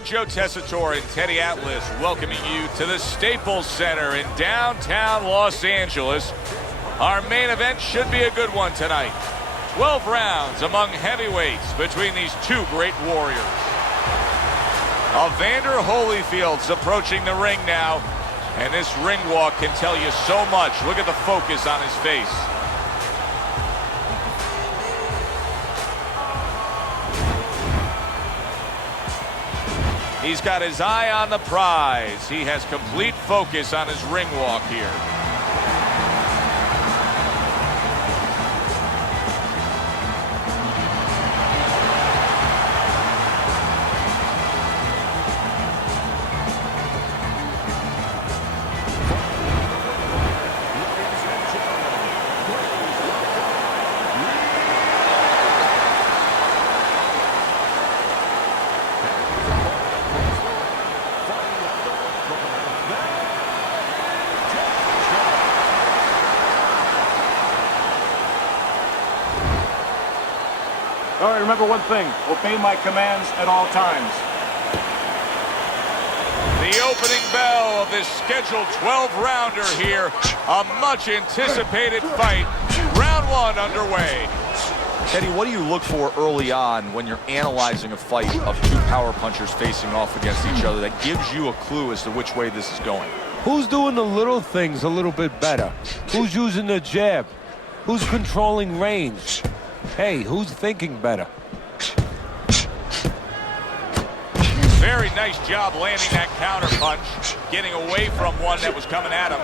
everybody. Joe Tessitore and Teddy Atlas welcoming you to the Staples Center in downtown Los Angeles. Our main event should be a good one tonight. 12 rounds among heavyweights between these two great warriors. Evander Holyfield's approaching the ring now, and this ring walk can tell you so much. Look at the focus on his face. He's got his eye on the prize. He has complete focus on his ring walk here. All right, remember one thing. Obey my commands at all times. The opening bell of this scheduled 12-rounder here. A much-anticipated fight. Round one underway. Teddy, what do you look for early on when you're analyzing a fight of two power punchers facing off against each other that gives you a clue as to which way this is going? Who's doing the little things a little bit better? Who's using the jab? Who's controlling range? Hey, who's thinking better? Very nice job landing that counter punch, getting away from one that was coming at him.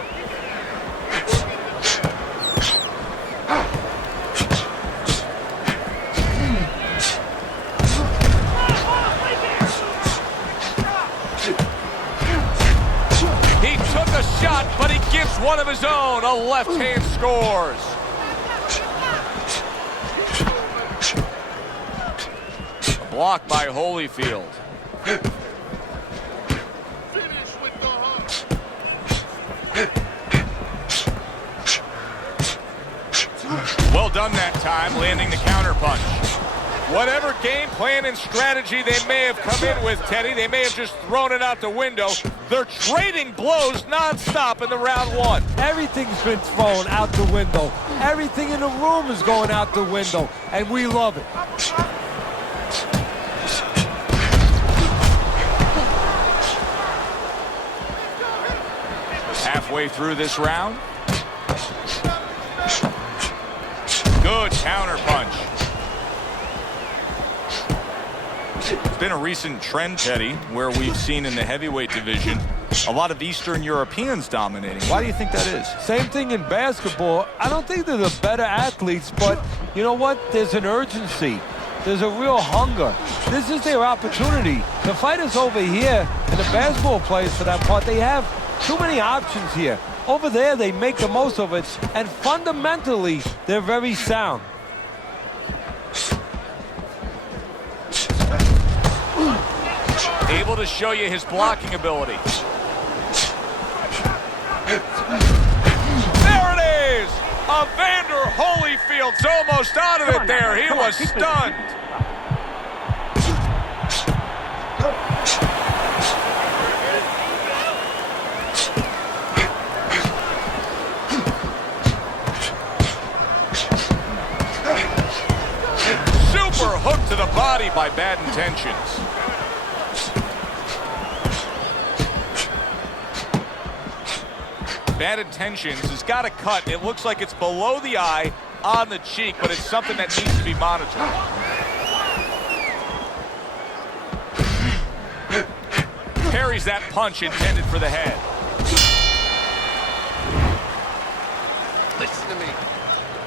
He took a shot, but he gives one of his own. A left hand scores. Blocked by Holyfield. Well done that time, landing the counter punch. Whatever game plan and strategy they may have come in with, Teddy, they may have just thrown it out the window. They're trading blows nonstop in the round one. Everything's been thrown out the window. Everything in the room is going out the window, and we love it. Halfway through this round. Good counter punch. It's been a recent trend, Teddy, where we've seen in the heavyweight division a lot of Eastern Europeans dominating. Why do you think that is? Same thing in basketball. I don't think they're the better athletes, but you know what? There's an urgency. There's a real hunger. This is their opportunity. The fighters over here, and the basketball players for that part, they have too many options here. Over there, they make the most of it, and fundamentally, they're very sound. Able to show you his blocking ability. There it is! Evander Holyfield's almost out of it there. He was stunned. Super hook to the body by Bad Intentions. Bad Intentions has got a cut. It looks like it's below the eye on the cheek, but it's something that needs to be monitored. Parries that punch intended for the head. Listen to me.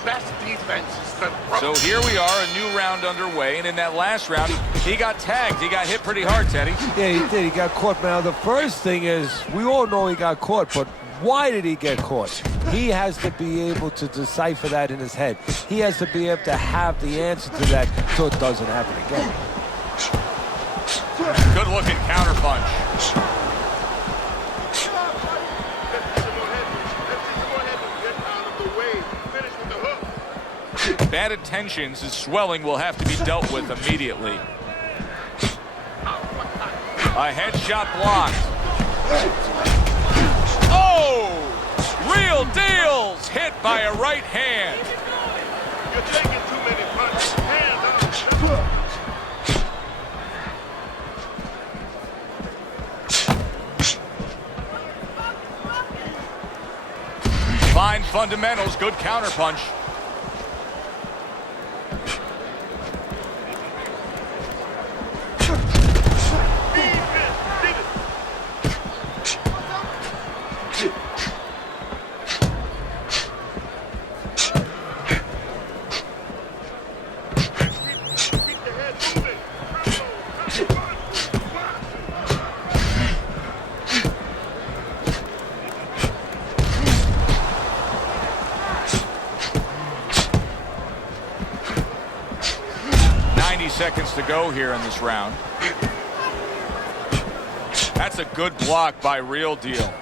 Best defense is the... So here we are, a new round underway, and in that last round, he got tagged. He got hit pretty hard, Teddy. Yeah, he did. He got caught. Now, the first thing is, we all know he got caught, but why did he get caught? He has to be able to decipher that in his head. He has to be able to have the answer to that so it doesn't happen again. Good looking counter punch. Bad Intentions, his swelling will have to be dealt with immediately. A headshot blocked. Oh! Real deals hit by a right hand. You're taking too many punches. Hands up. Fine fundamentals, good counterpunch. Seconds to go here in this round. That's a good block by Real Deal.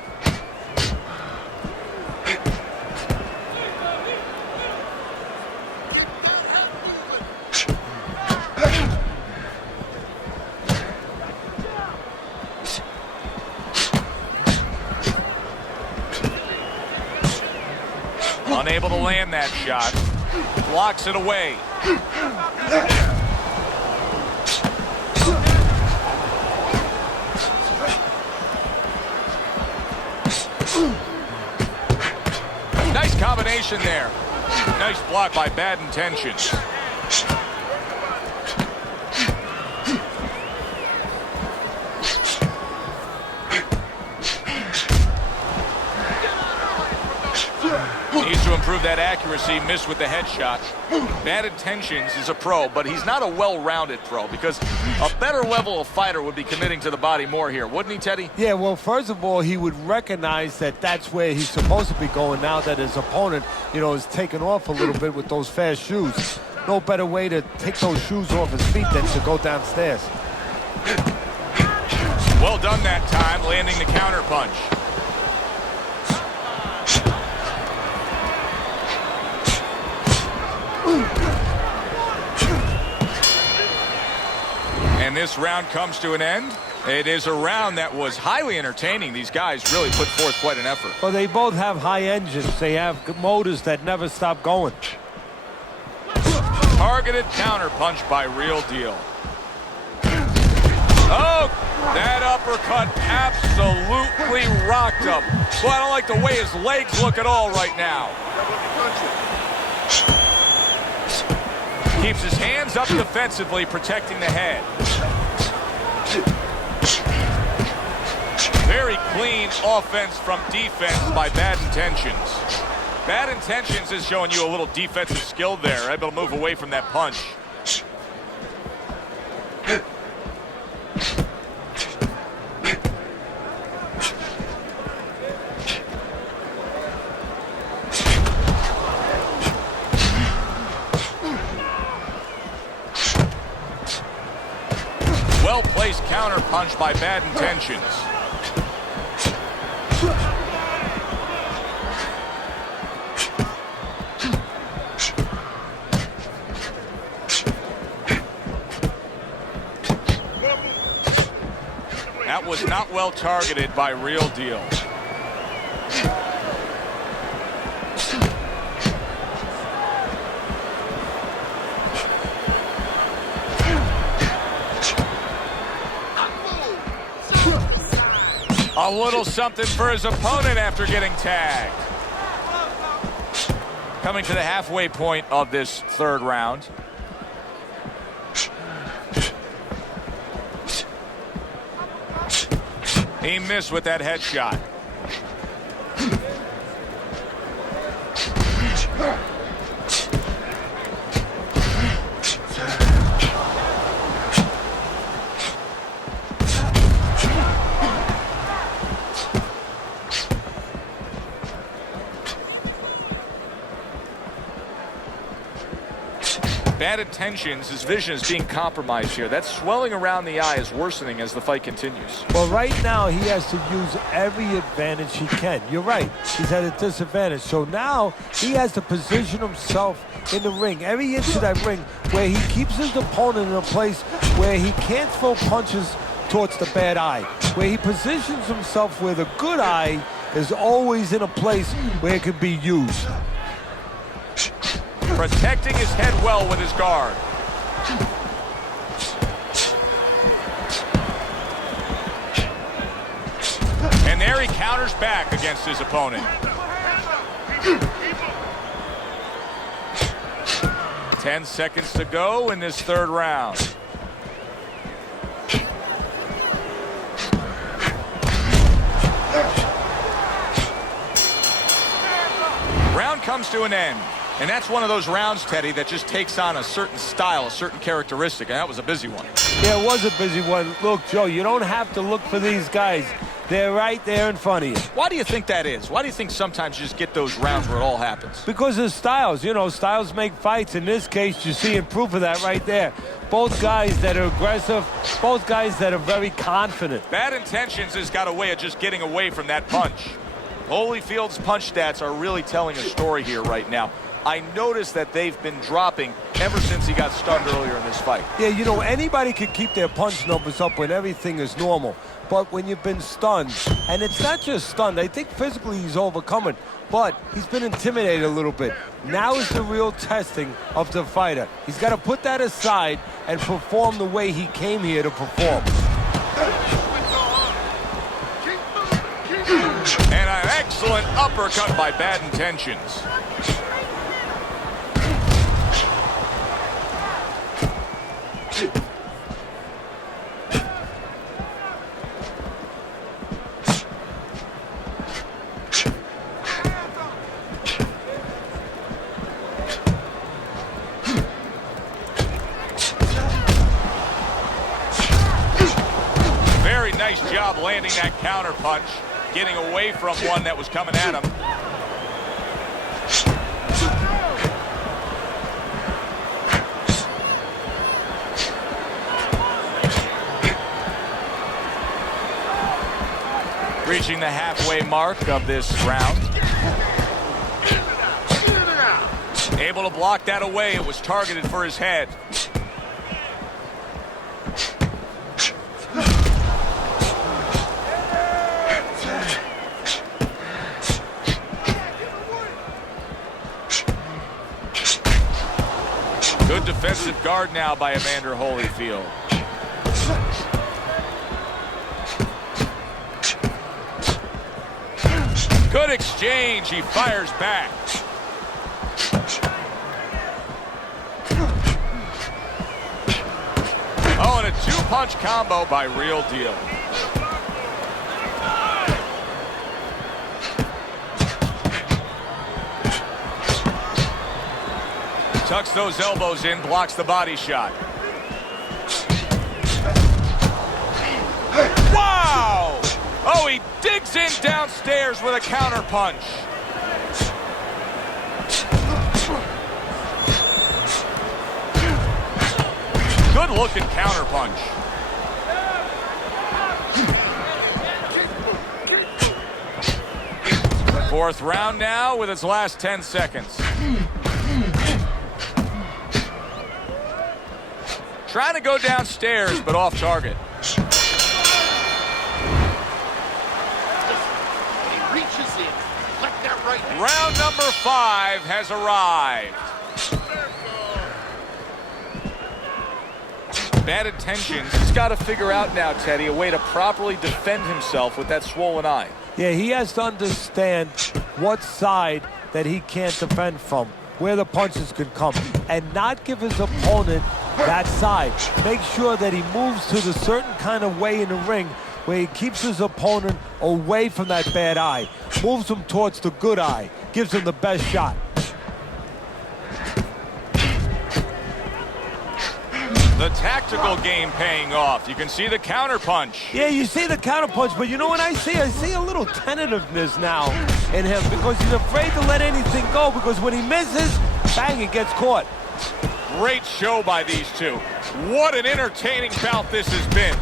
Unable to land that shot. Blocks it away. Nice combination there. Nice block by Bad Intentions. Needs to improve that accuracy. Missed with the headshot. Bad Intentions is a pro, but he's not a well-rounded pro because a better level of fighter would be committing to the body more here, wouldn't he, Teddy? Yeah, well, first of all, he would recognize that that's where he's supposed to be going now that his opponent, you know, is taking off a little bit with those fast shoes. No better way to take those shoes off his feet than to go downstairs. Well done that time, landing the counter punch. And this round comes to an end. It is a round that was highly entertaining. These guys really put forth quite an effort. Well, they both have high engines. They have motors that never stop going. Targeted counter punch by Real Deal. Oh, that uppercut absolutely rocked him. Well, I don't like the way his legs look at all right now. Keeps his hands up defensively, protecting the head. Very clean offense from defense by Bad Intentions. Bad Intentions is showing you a little defensive skill there, able to move away from that punch. Well-placed counter punch by Bad Intentions. That was not well targeted by Real Deal. A little something for his opponent after getting tagged. Coming to the halfway point of this third round. He missed with that headshot. Bad Intentions, his vision is being compromised here. That swelling around the eye is worsening as the fight continues. Well, right now he has to use every advantage he can. You're right. He's at a disadvantage. So now he has to position himself in the ring, every inch of that ring, where he keeps his opponent in a place where he can't throw punches towards the bad eye, where he positions himself where the good eye is always in a place where it can be used. Protecting his head well with his guard. And there he counters back against his opponent. 10 seconds to go in this third round. Round comes to an end. And that's one of those rounds, Teddy, that just takes on a certain style, a certain characteristic. And that was a busy one. Yeah, it was a busy one. Look, Joe, you don't have to look for these guys. They're right there in front of you. Why do you think that is? Why do you think sometimes you just get those rounds where it all happens? Because of styles. You know, styles make fights. In this case, you're seeing proof of that right there. Both guys that are aggressive, both guys that are very confident. Bad Intentions has got a way of just getting away from that punch. Holyfield's punch stats are really telling a story here right now. I noticed that they've been dropping ever since he got stunned earlier in this fight. Yeah, you know, anybody can keep their punch numbers up when everything is normal. But when you've been stunned, and it's not just stunned, I think physically he's overcoming, but he's been intimidated a little bit. Now is the real testing of the fighter. He's got to put that aside and perform the way he came here to perform. And an excellent uppercut by Bad Intentions. Very nice job landing that counter punch, getting away from one that was coming at him. Reaching the halfway mark of this round. Able to block that away. It was targeted for his head. Good defensive guard now by Evander Holyfield. Good exchange. He fires back. Oh, and a two-punch combo by Real Deal. Tucks those elbows in, blocks the body shot. Wow! Oh, he digs in downstairs with a counter punch. Good looking counter punch. Fourth round now with its last 10 seconds. Trying to go downstairs, but off target. Round number 5 has arrived. Bad Intentions. He's got to figure out now, Teddy, a way to properly defend himself with that swollen eye. Yeah, he has to understand what side that he can't defend from, where the punches can come, and not give his opponent that side. Make sure that he moves to the certain kind of way in the ring where he keeps his opponent away from that bad eye, moves him towards the good eye, gives him the best shot. The tactical game paying off. You can see the counter punch. Yeah, you see the counter punch, but you know what I see? I see a little tentativeness now in him because he's afraid to let anything go, because when he misses, bang, it gets caught. Great show by these two. What an entertaining bout this has been.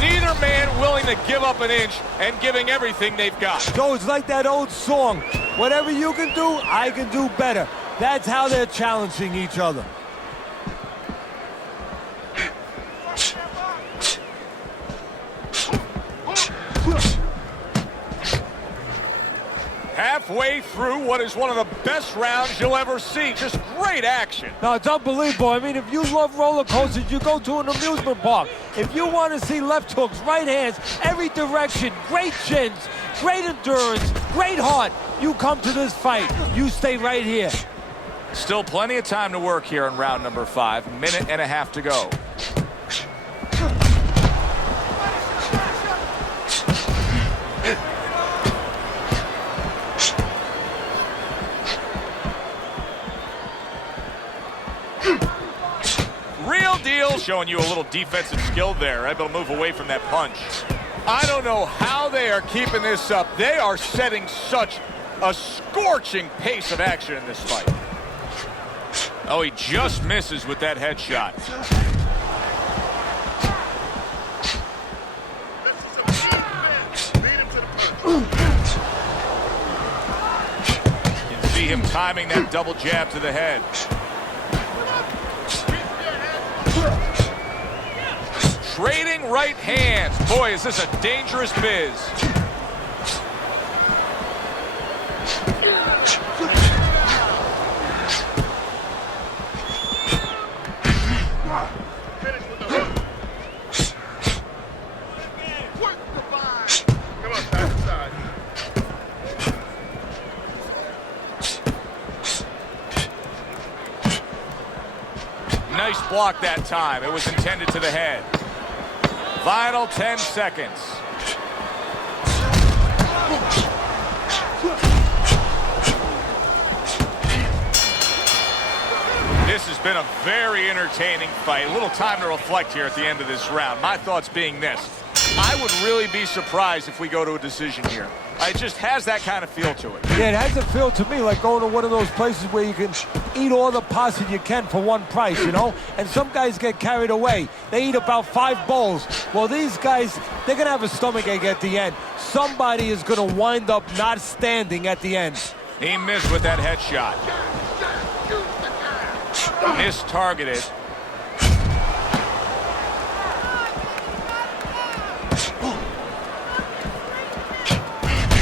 Neither man willing to give up an inch and giving everything they've got. So it's like that old song, whatever you can do, I can do better. That's how they're challenging each other. Halfway through what is one of the best rounds you'll ever see. Just great action. No, it's unbelievable. I mean, if you love roller coasters, you go to an amusement park. If you want to see left hooks, right hands, every direction, great chins, great endurance, great heart, you come to this fight. You stay right here. Still plenty of time to work here in round number 5. Minute and a half to go. Real deal, showing you a little defensive skill there. Able to move away from that punch. I don't know how they are keeping this up. They are setting such a scorching pace of action in this fight. Oh, he just misses with that headshot. You can see him timing that double jab to the head. Trading right hands. Boy, is this a dangerous biz. Finish with the hook. Work the bind. Come on, side to side. Nice block that time. It was intended to the head. Final 10 seconds. This has been a very entertaining fight. A little time to reflect here at the end of this round. My thoughts being this. I would really be surprised if we go to a decision here. It just has that kind of feel to it. Yeah, it has a feel to me like going to one of those places where you can eat all the pasta you can for one price, you know? And some guys get carried away. They eat about 5 bowls. Well, these guys, they're going to have a stomachache at the end. Somebody is going to wind up not standing at the end. He missed with that headshot. Missed targeted.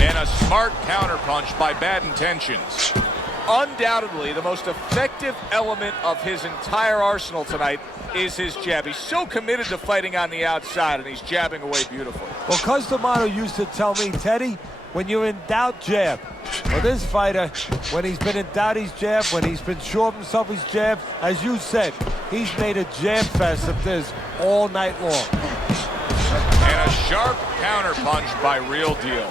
And a smart counterpunch by Bad Intentions. Undoubtedly, the most effective element of his entire arsenal tonight is his jab. He's so committed to fighting on the outside, and he's jabbing away beautifully. Well, Cus D'Amato used to tell me, Teddy, when you're in doubt, jab. Well, this fighter, when he's been in doubt, he's jabbed. When he's been sure of himself, he's jabbed. As you said, he's made a jab fest of this all night long. And a sharp counterpunch by Real Deal.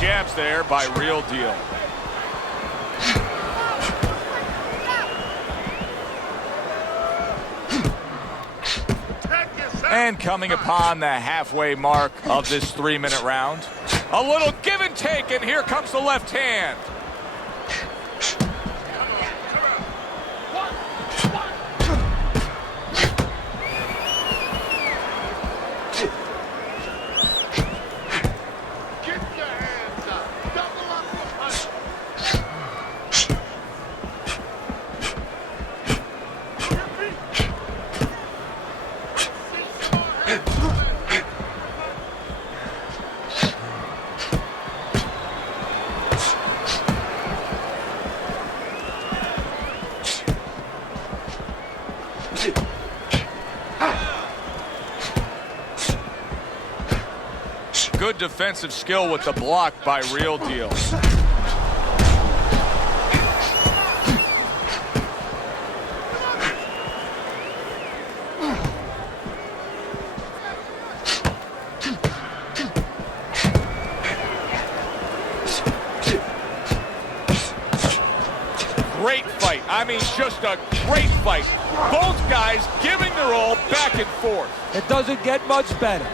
Jabs there by Real Deal. And coming upon the halfway mark of this 3-minute round, a little give and take, and here comes the left hand. Good defensive skill with the block by Real Deal. Great fight. I mean, just a great fight. Both guys giving their all back and forth. It doesn't get much better.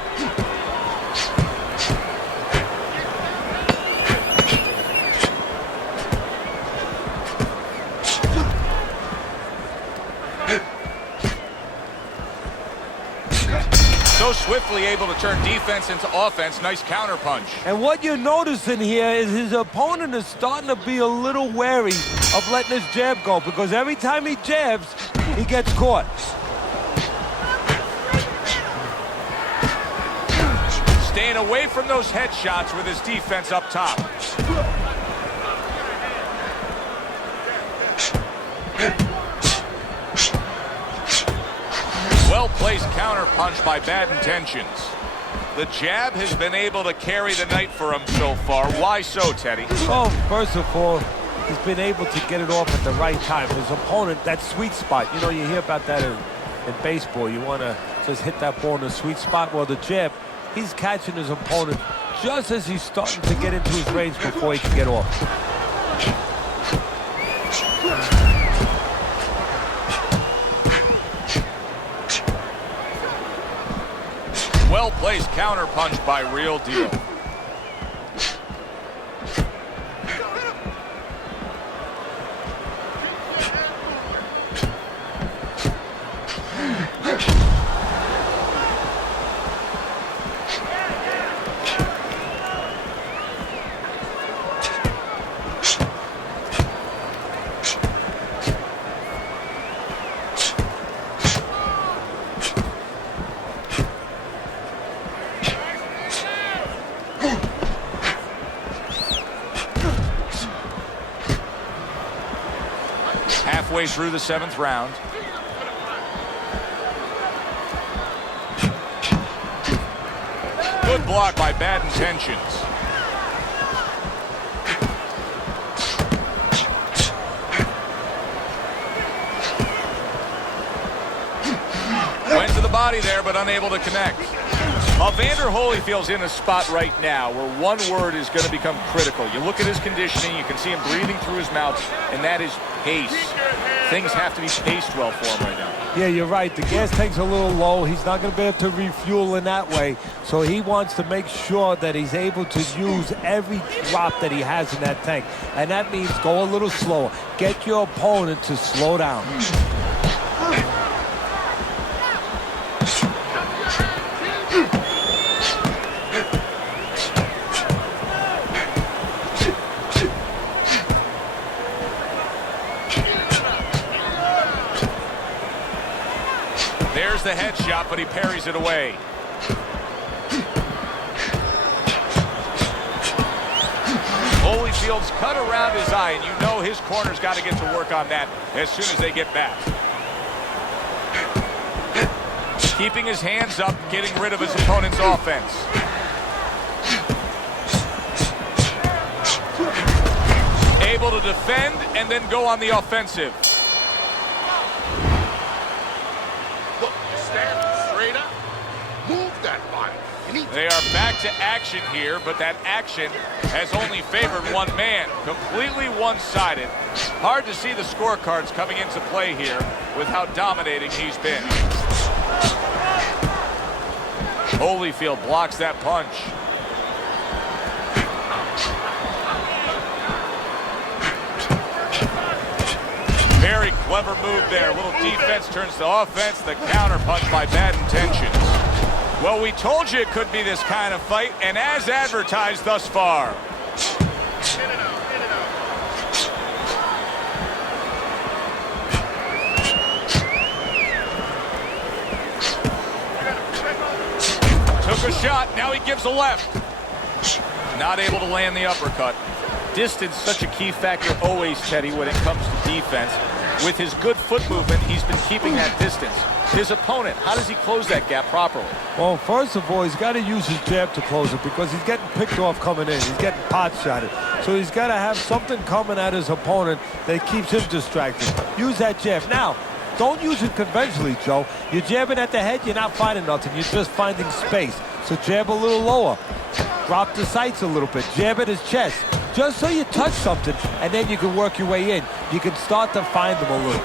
So swiftly able to turn defense into offense. Nice counter punch. And what you're noticing here is his opponent is starting to be a little wary of letting his jab go, because every time he jabs, he gets caught. Staying away from those headshots with his defense up top. Well-placed counter punch by Bad Intentions. The jab has been able to carry the night for him so far. Why so, Teddy? Well, first of all, he's been able to get it off at the right time. His opponent, that sweet spot. You know, you hear about that in baseball. You want to just hit that ball in the sweet spot. Well, the jab, he's catching his opponent just as he's starting to get into his range before he can get off. Well-placed counter punch by Real Deal. Halfway through the 7th round. Good block by Bad Intentions. Went to the body there, but unable to connect. Evander Holyfield's in a spot right now where one word is going to become critical. You look at his conditioning, you can see him breathing through his mouth, and that is pace. Things have to be paced well for him right now. Yeah, you're right. The gas tank's a little low. He's not going to be able to refuel in that way. So he wants to make sure that he's able to use every drop that he has in that tank. And that means go a little slower. Get your opponent to slow down. There's the headshot, but he parries it away. Holyfield's cut around his eye, and you know his corner's got to get to work on that as soon as they get back. Keeping his hands up, getting rid of his opponent's offense. Able to defend and then go on the offensive. They are back to action here, but that action has only favored one man. Completely one-sided. Hard to see the scorecards coming into play here with how dominating he's been. Holyfield blocks that punch. Very clever move there. A little defense turns to offense. The counter punch by Bad Intentions. Well, we told you it could be this kind of fight, and as advertised thus far. Took a shot, now he gives a left. Not able to land the uppercut. Distance, such a key factor always, Teddy, when it comes to defense. With his good foot movement, he's been keeping that distance. His opponent, how does he close that gap properly? Well, first of all, he's got to use his jab to close it because he's getting picked off coming in. He's getting pot shotted. So he's got to have something coming at his opponent that keeps him distracted. Use that jab. Now, don't use it conventionally, Joe. You're jabbing at the head, you're not finding nothing. You're just finding space. So jab a little lower. Drop the sights a little bit. Jab at his chest. Just so you touch something, and then you can work your way in. You can start to find them a little.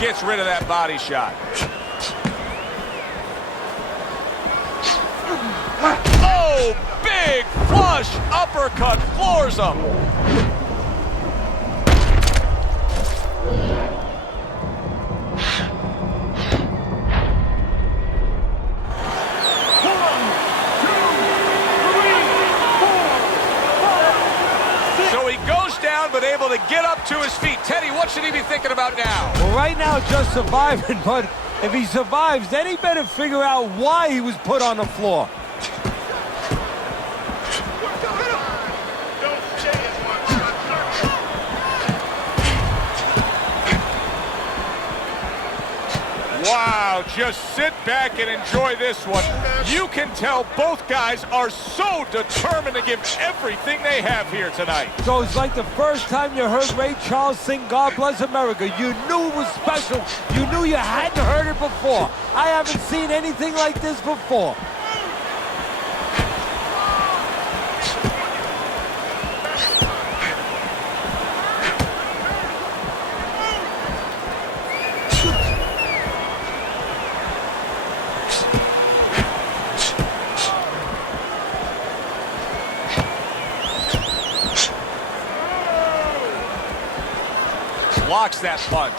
Gets rid of that body shot. Oh, big flush uppercut floors him. but able to get up to his feet. Teddy, what should he be thinking about now? Well, right now, just surviving, but if he survives, then he better figure out why he was put on the floor. Wow, just sit back and enjoy this one. You can tell both guys are so determined to give everything they have here tonight. So it's like the first time you heard Ray Charles sing God Bless America. You knew it was special. You knew you hadn't heard it before. I haven't seen anything like this before. Blocks that punch.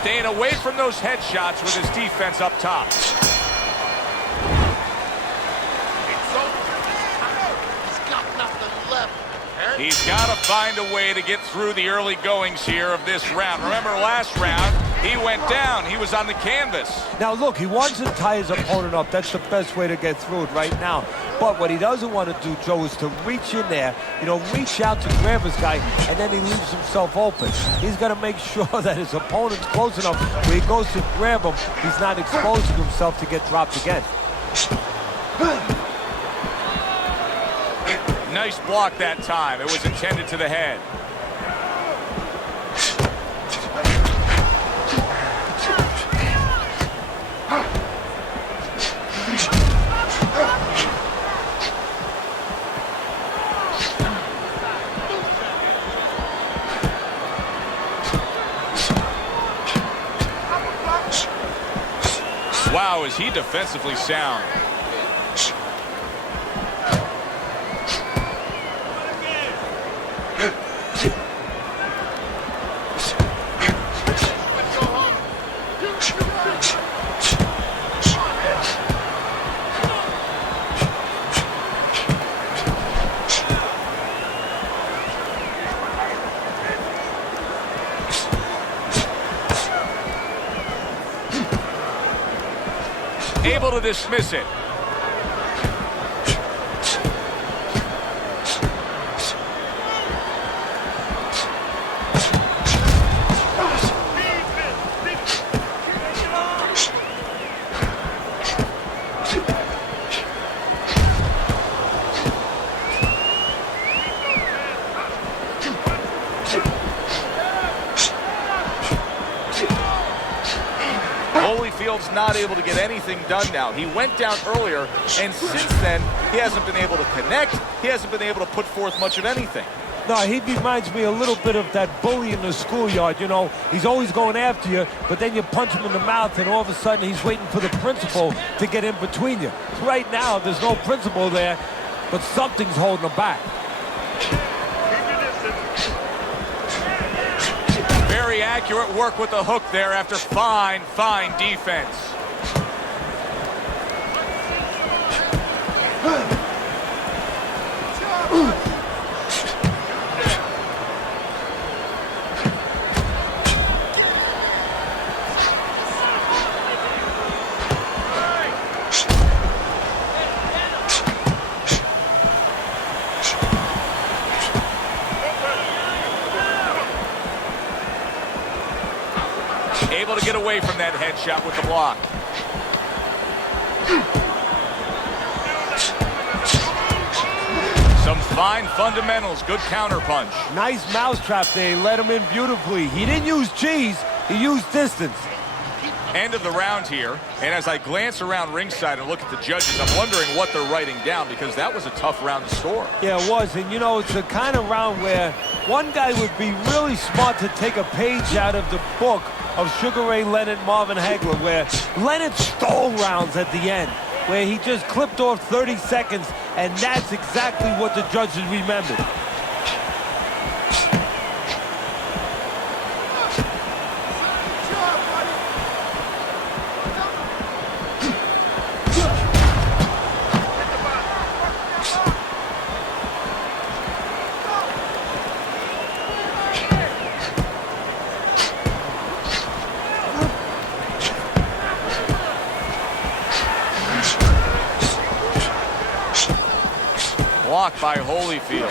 Staying away from those headshots with his defense up top. He's got to find a way to get through the early goings here of this round. Remember last round, he went down. He was on the canvas. Now, look, he wants to tie his opponent up. That's the best way to get through it right now. But what he doesn't want to do, Joe, is to reach in there, reach out to grab his guy, and then he leaves himself open. He's got to make sure that his opponent's close enough where he goes to grab him, he's not exposing himself to get dropped again. Nice block that time. It was intended to the head. Wow, is he defensively sound. Able to dismiss it. Holyfield's not able to get anything done now. He went down earlier, and since then, he hasn't been able to connect. He hasn't been able to put forth much of anything. No, he reminds me a little bit of that bully in the schoolyard. He's always going after you, but then you punch him in the mouth, and all of a sudden he's waiting for the principal to get in between you. Right now, there's no principal there, but something's holding him back. Very accurate work with the hook there after fine defense. Able to get away from that headshot with the block. Some fine fundamentals, good counter punch. Nice mousetrap there, he let him in beautifully. He didn't use cheese, he used distance. End of the round here, and as I glance around ringside and look at the judges, I'm wondering what they're writing down, because that was a tough round to score. Yeah, it was, and it's the kind of round where one guy would be really smart to take a page out of the book of Sugar Ray Leonard, Marvin Hagler, where Leonard stole rounds at the end, where he just clipped off 30 seconds, and that's exactly what the judges remembered. Blocked by Holyfield.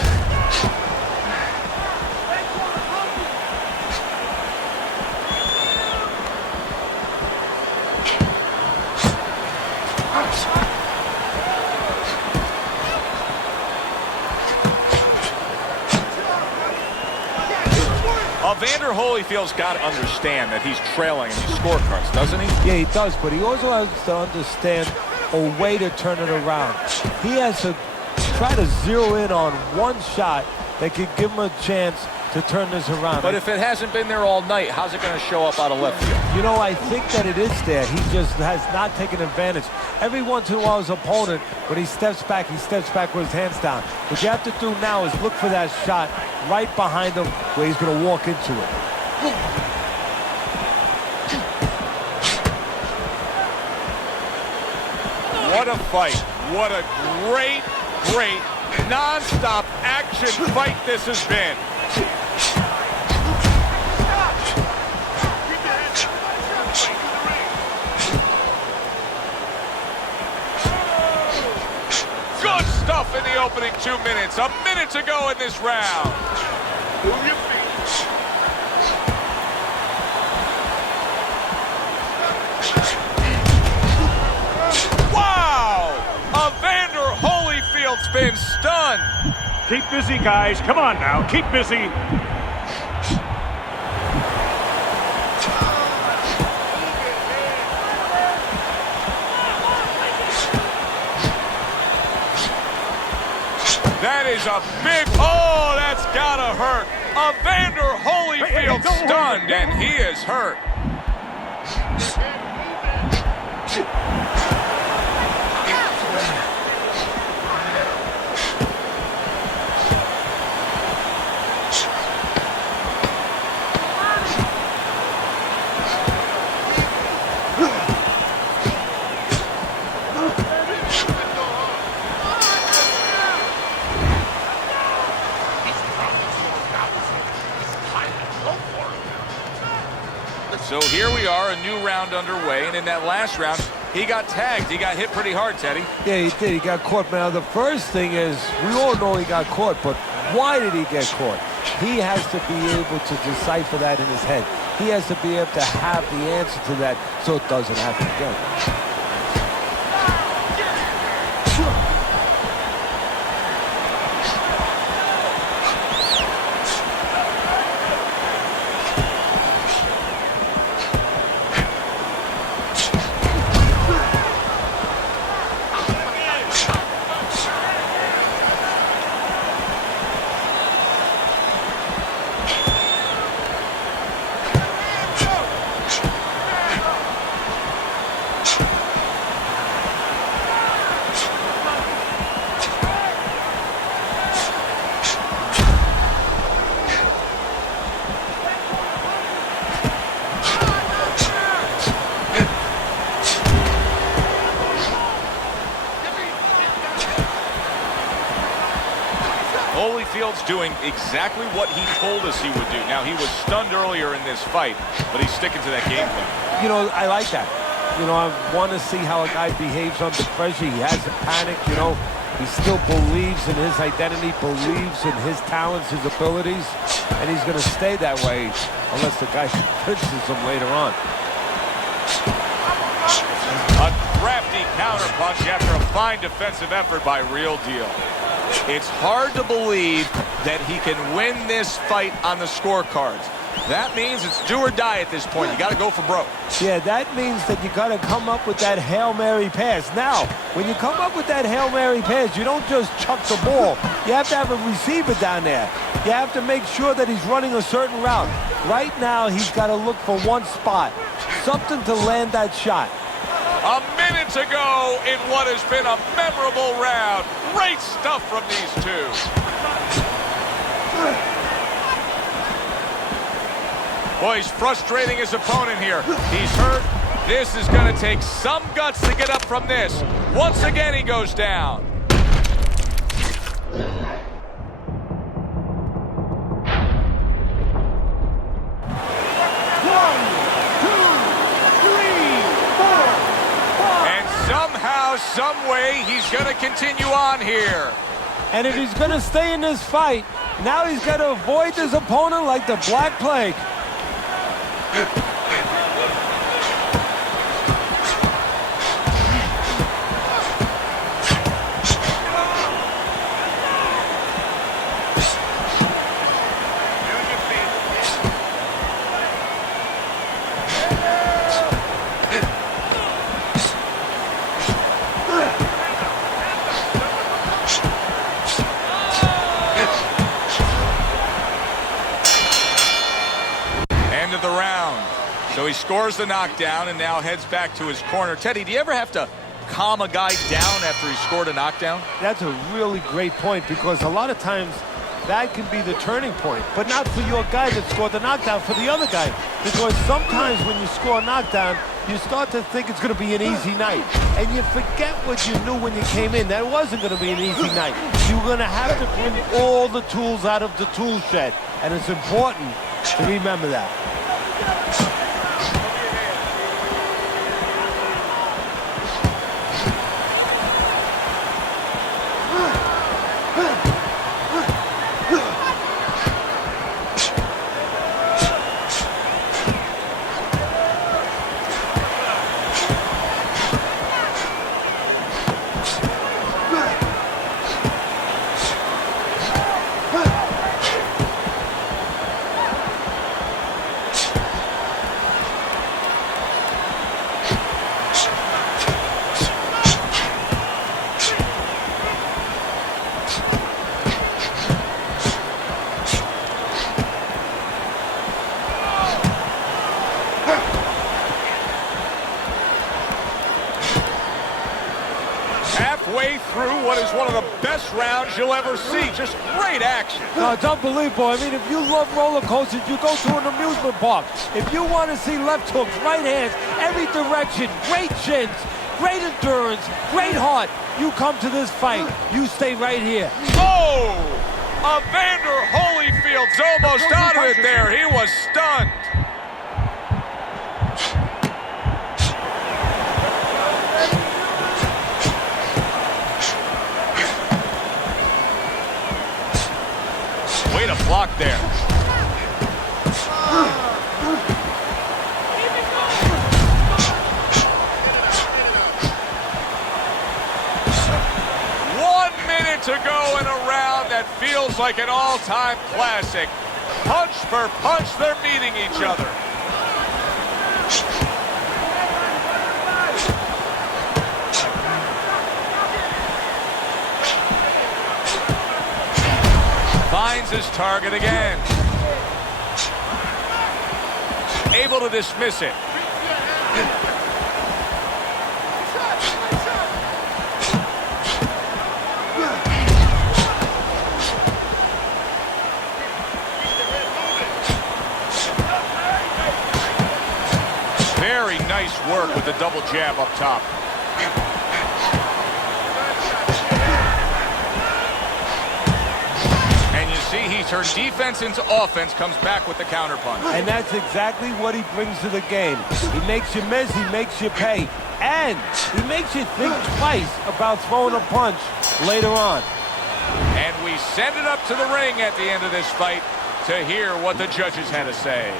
Evander Holyfield's got to understand that he's trailing in these scorecards, doesn't he? Yeah, he does, but he also has to understand a way to turn it around. He has to try to zero in on one shot that could give him a chance to turn this around. But if it hasn't been there all night, how's it going to show up out of left field? You know, I think that it is there. He just has not taken advantage. Every once in a while, his opponent, when he steps back with his hands down. What you have to do now is look for that shot right behind him where he's going to walk into it. What a fight. What a great, great, non-stop action fight this has been. Good stuff in the opening 2 minutes. A minute to go in this round. Move your feet. Wow! Evander Holyfield's been stunned. Keep busy, guys. Come on now. Keep busy. That is a big, oh, that's gotta hurt. Evander Holyfield stunned, and he is hurt. So here we are, a new round underway, and in that last round, he got tagged. He got hit pretty hard, Teddy. Yeah, he did. He got caught. Now, the first thing is, we all know he got caught, but why did he get caught? He has to be able to decipher that in his head. He has to be able to have the answer to that so it doesn't happen again. Holyfield's doing exactly what he told us he would do. Now, he was stunned earlier in this fight, but he's sticking to that game plan. You know, I like that. You know, I want to see how a guy behaves under pressure. He hasn't panicked, you know. He still believes in his identity, believes in his talents, his abilities, and he's going to stay that way unless the guy convinces him later on. A crafty counterpunch after a fine defensive effort by Real Deal. It's hard to believe that he can win this fight on the scorecards. That means it's do or die at this point. You got to go for broke. Yeah, that means that you got to come up with that Hail Mary pass. Now, when you come up with that Hail Mary pass, you don't just chuck the ball. You have to have a receiver down there. You have to make sure that he's running a certain route. Right now, he's got to look for one spot, something to land that shot. A minute to go in what has been a memorable round. Great stuff from these two. Boy, he's frustrating his opponent here. He's hurt. This is going to take some guts to get up from this. Once again, he goes down. Somehow, some way, he's going to continue on here. And if he's going to stay in this fight, now he's got to avoid his opponent like the Black Plague. End of the round. So he scores the knockdown and now heads back to his corner. Teddy, do you ever have to calm a guy down after he scored a knockdown? That's a really great point, because a lot of times that can be the turning point, but not for your guy that scored the knockdown, for the other guy. Because sometimes when you score a knockdown, you start to think it's going to be an easy night, and you forget what you knew when you came in. That wasn't going to be an easy night. You're going to have to bring all the tools out of the tool shed, and it's important to remember that. Halfway through what is one of the best rounds you'll ever see. Just great action. No, it's unbelievable. I mean, if you love roller coasters, you go to an amusement park. If you want to see left hooks, right hands, every direction, great chins, great endurance, great heart, you come to this fight. You stay right here. Oh! Evander Holyfield's almost out of it there. He was stunned. Way to block there. One minute to go in a round that feels like an all-time classic. Punch for punch, they're meeting each other. Finds his target again. Able to dismiss it. Very nice work with the double jab up top. See, he turned defense into offense, comes back with the counterpunch. And that's exactly what he brings to the game. He makes you miss, he makes you pay, and he makes you think twice about throwing a punch later on. And we send it up to the ring at the end of this fight to hear what the judges had to say.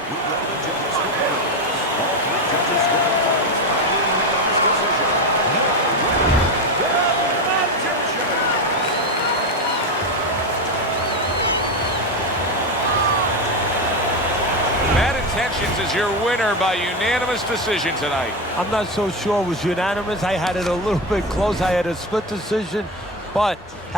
Intentions is your winner by unanimous decision tonight. I'm not so sure it was unanimous. I had it a little bit close. I had a split decision, but